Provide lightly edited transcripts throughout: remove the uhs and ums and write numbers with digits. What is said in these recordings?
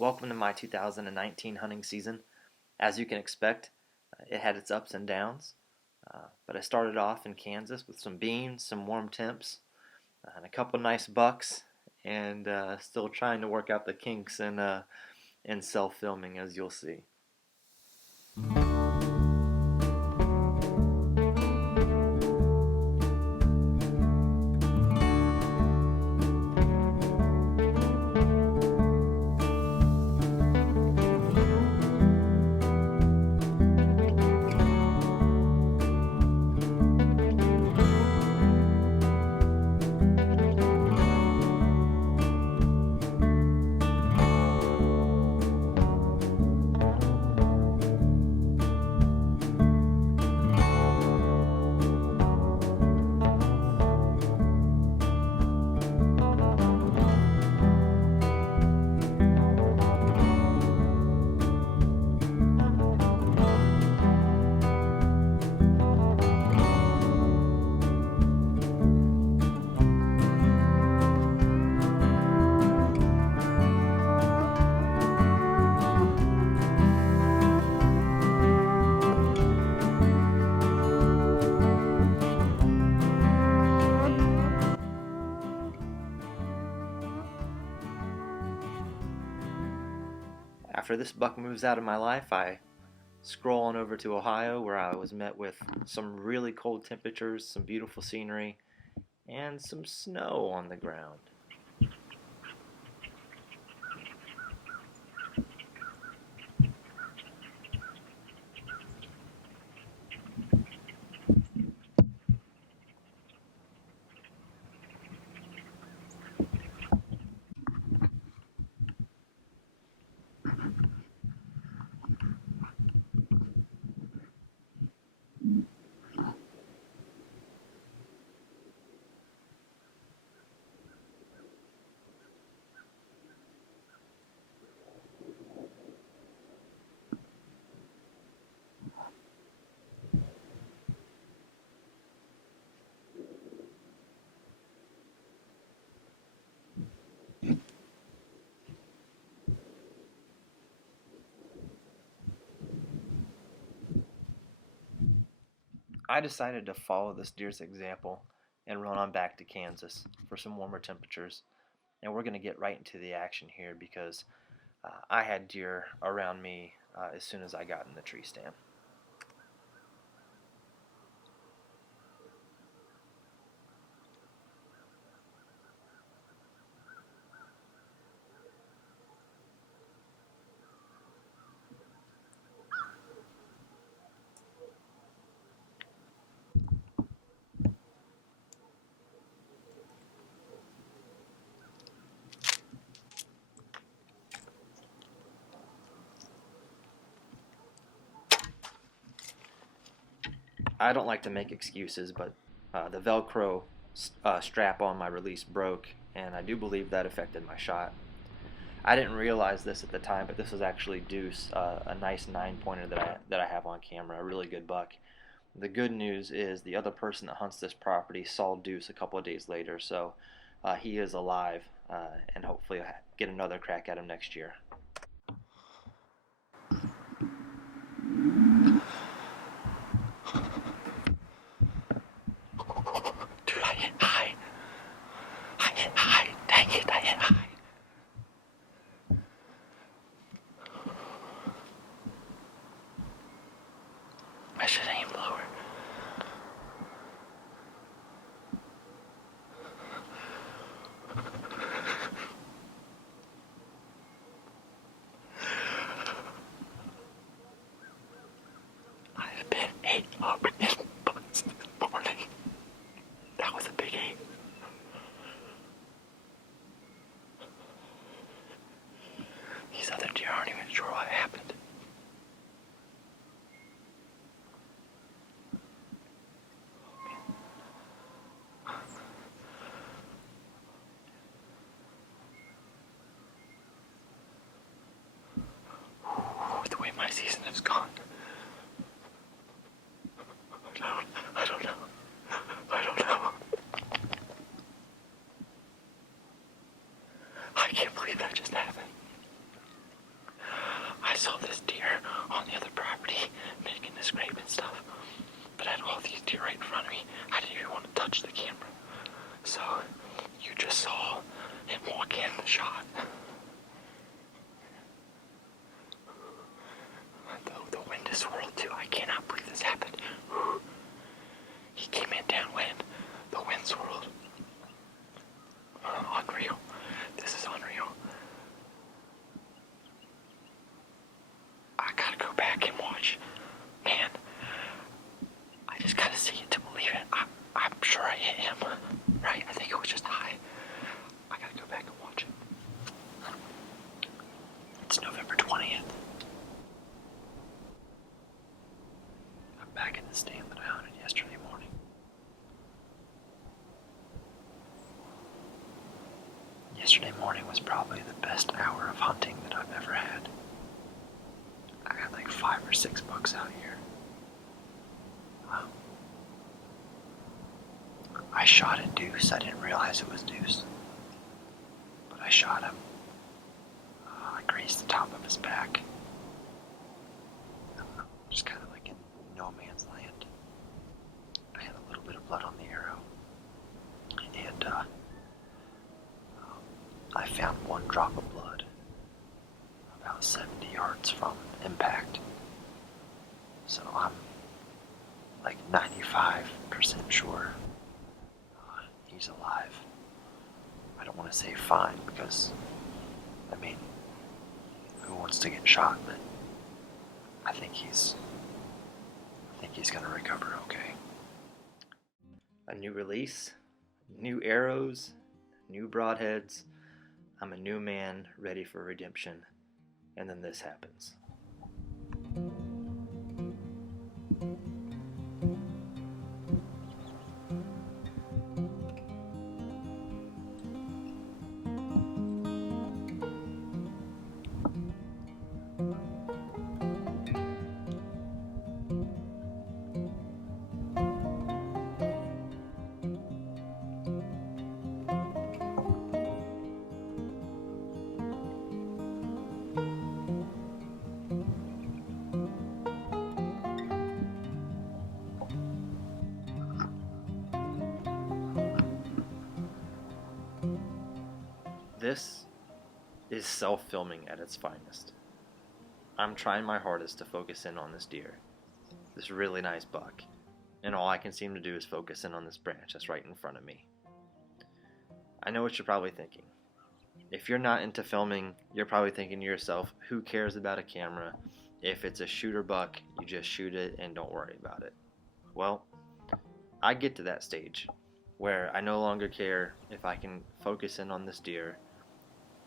Welcome to my 2019 hunting season. As you can expect, it had its ups and downs, but I started off in Kansas with some beans, some warm temps, and a couple nice bucks, and still trying to work out the kinks in self-filming, as you'll see. After this buck moves out of my life, I scroll on over to Ohio, where I was met with some really cold temperatures, some beautiful scenery, and some snow on the ground. I decided to follow this deer's example and run on back to Kansas for some warmer temperatures. And we're going to get right into the action here because I had deer around me as soon as I got in the tree stand. I don't like to make excuses, but the Velcro strap on my release broke, and I do believe that affected my shot. I didn't realize this at the time, but this was actually Deuce, a nice 9-pointer that I have on camera, a really good buck. The good news is the other person that hunts this property saw Deuce a couple of days later, so he is alive, and hopefully I'll get another crack at him next year. Dude, I hit high. Dang it, I hit high. I should aim lower. me. I didn't even want to touch the camera. So you just saw him walk in the shot. The wind is swirled too. I cannot believe this happened. He came in downwind. The wind swirled. Unreal. This is unreal. I gotta go back and watch. Man, I just gotta see it to believe it. I'm sure I hit him. Right? I think it was just high. I gotta go back and watch it. It's November 20th. I'm back in the stand that I hunted yesterday morning. Yesterday morning was probably the best hour of hunting that I've ever had. I got like 5 or 6 bucks out here. I shot a deuce. I didn't realize it was deuce. But I shot him. I grazed the top of his back. Just kind of like in no man's land. I had a little bit of blood on the arrow. And I found one drop of blood about 70 yards from impact. So I'm like 95% sure he's alive. I don't want to say fine because, I mean, who wants to get shot? But I think he's going to recover okay. A new release, new arrows, new broadheads. I'm a new man ready for redemption. And then this happens. This is self-filming at its finest. I'm trying my hardest to focus in on this deer, this really nice buck, and all I can seem to do is focus in on this branch that's right in front of me. I know what you're probably thinking. If you're not into filming, you're probably thinking to yourself, who cares about a camera? If it's a shooter buck, you just shoot it and don't worry about it. Well, I get to that stage where I no longer care if I can focus in on this deer.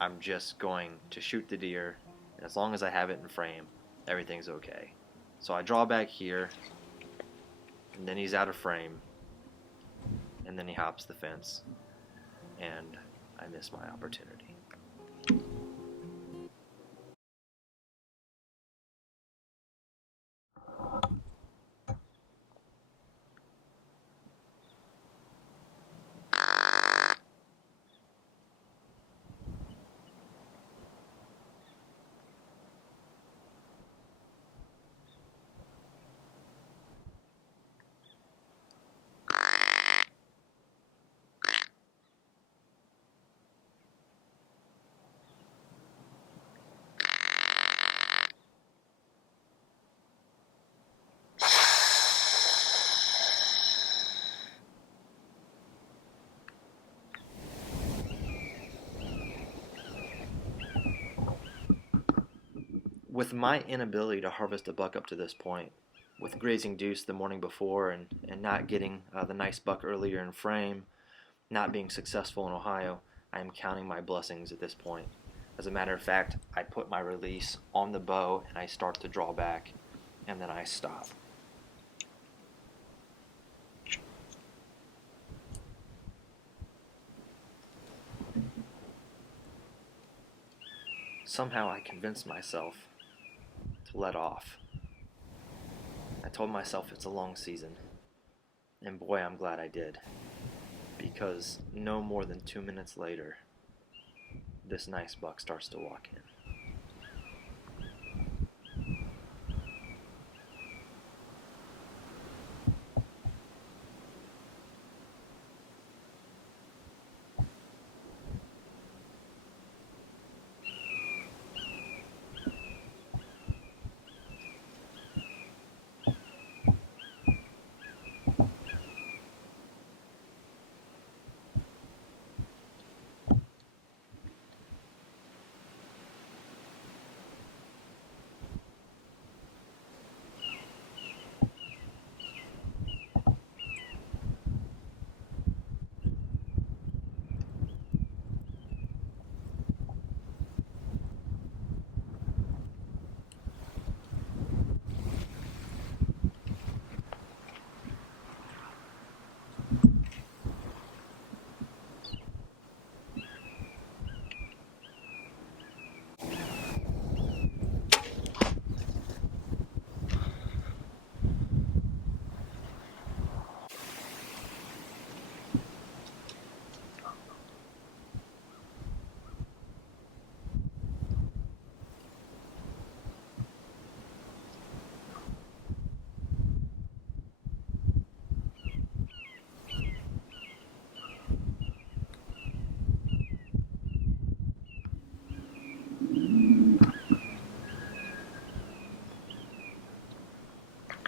I'm just going to shoot the deer, and as long as I have it in frame, everything's okay. So I draw back here, and then he's out of frame, and then he hops the fence, and I miss my opportunity. With my inability to harvest a buck up to this point, with grazing deuce the morning before and not getting the nice buck earlier in frame, not being successful in Ohio, I am counting my blessings at this point. As a matter of fact, I put my release on the bow and I start to draw back, and then I stop. Somehow I convinced myself to let off. I told myself it's a long season, and boy, I'm glad I did, because no more than 2 minutes later, this nice buck starts to walk in.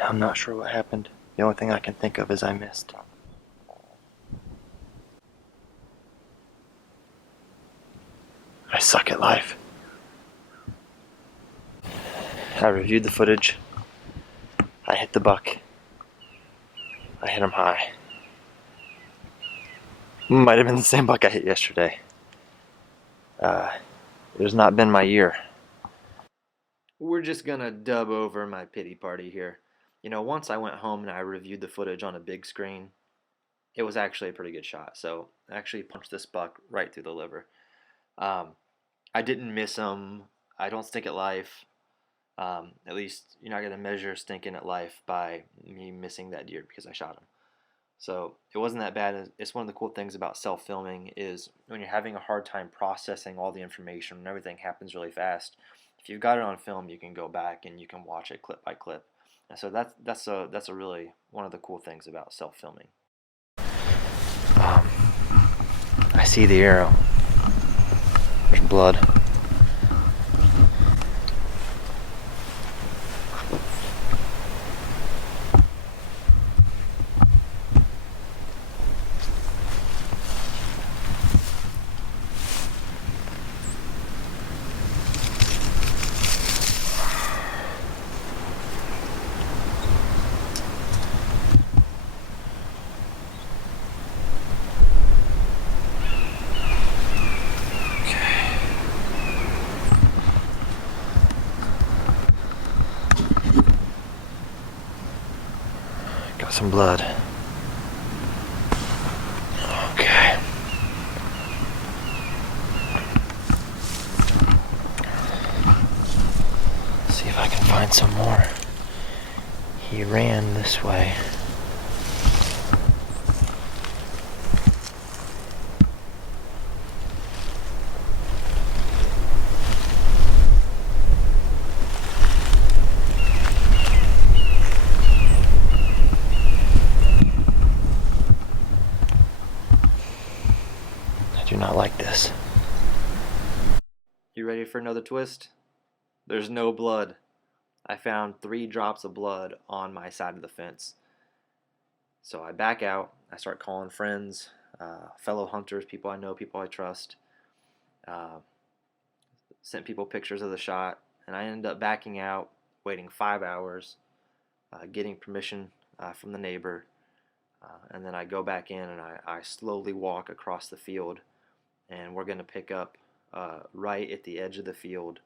I'm not sure what happened. The only thing I can think of is I missed. I suck at life. I reviewed the footage. I hit the buck. I hit him high. Might have been the same buck I hit yesterday. It has not been my year. We're just gonna dub over my pity party here. You know, once I went home and I reviewed the footage on a big screen, it was actually a pretty good shot. So I actually punched this buck right through the liver. Um, I didn't miss him. I don't stink at life. At least you're not gonna measure stinking at life by me missing that deer because I shot him. So it wasn't that bad. It's one of the cool things about self-filming is when you're having a hard time processing all the information and everything happens really fast. If you've got it on film, you can go back and you can watch it clip by clip. And so that's a really one of the cool things about self-filming. I see the arrow. There's blood. Got some blood. Okay. See if I can find some more. He ran this way. I do not like this. You ready for another twist? There's no blood. I found 3 drops of blood on my side of the fence. So I back out. I start calling friends, fellow hunters, people I know, people I trust. Uh, Sent people pictures of the shot, and I ended up backing out, waiting 5 hours, getting permission from the neighbor, and then I go back in and I slowly walk across the field, and we're going to pick up right at the edge of the field,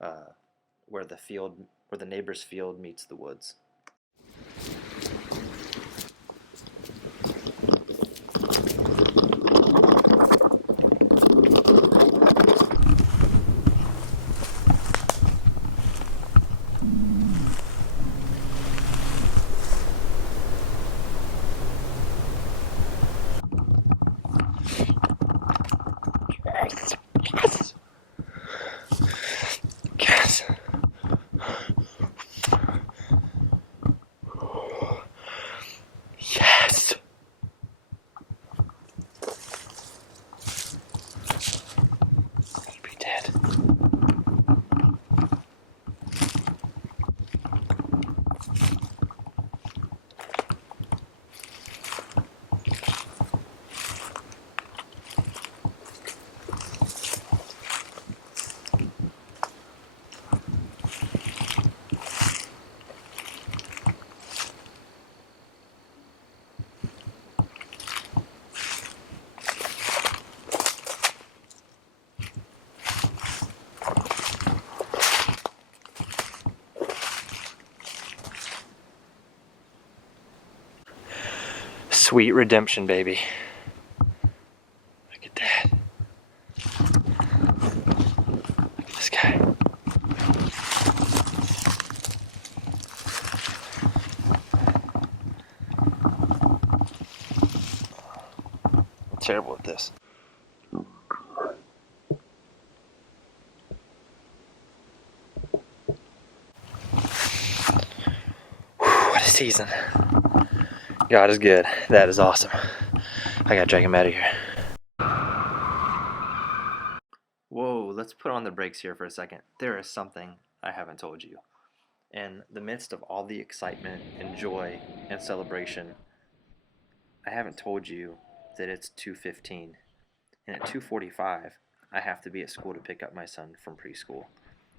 uh, where the neighbor's field meets the woods. Yes. Yes. He'd be dead. Sweet redemption, baby. Look at that. Look at this guy. I'm terrible at this. What a season. God is good. That is awesome. I gotta drag him out of here. Whoa, let's put on the brakes here for a second. There is something I haven't told you. In the midst of all the excitement and joy and celebration, I haven't told you that it's 2:15, and at 2:45 I have to be at school to pick up my son from preschool.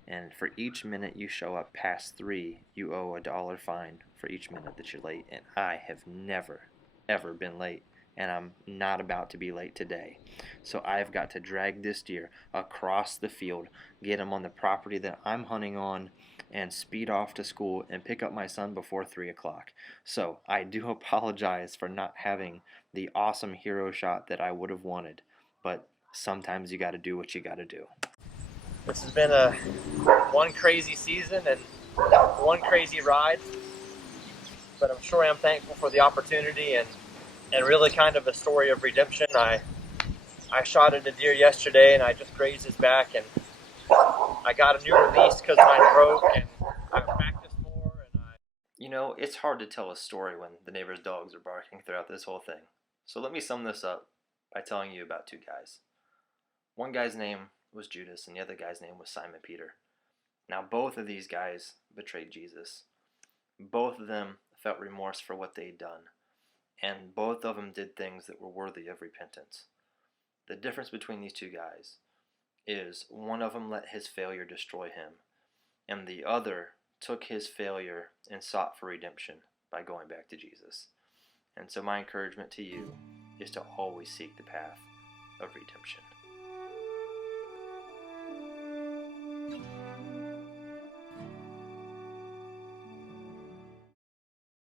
And for each minute you show up past 3, you owe $1 fine for each minute that you're late. And I have never, ever been late. And I'm not about to be late today. So I've got to drag this deer across the field, get him on the property that I'm hunting on, and speed off to school and pick up my son before 3 o'clock. So I do apologize for not having the awesome hero shot that I would have wanted. But sometimes you got to do what you got to do. This has been one crazy season and one crazy ride, but I'm sure I'm thankful for the opportunity and really kind of a story of redemption. I shot at a deer yesterday and I just grazed his back, and I got a new release because mine broke, and I practiced more. You know, it's hard to tell a story when the neighbor's dogs are barking throughout this whole thing. So let me sum this up by telling you about two guys. One guy's name was Judas, and the other guy's name was Simon Peter. Now, both of these guys betrayed Jesus. Both of them felt remorse for what they'd done, and both of them did things that were worthy of repentance. The difference between these two guys is one of them let his failure destroy him, and the other took his failure and sought for redemption by going back to Jesus. And so my encouragement to you is to always seek the path of redemption.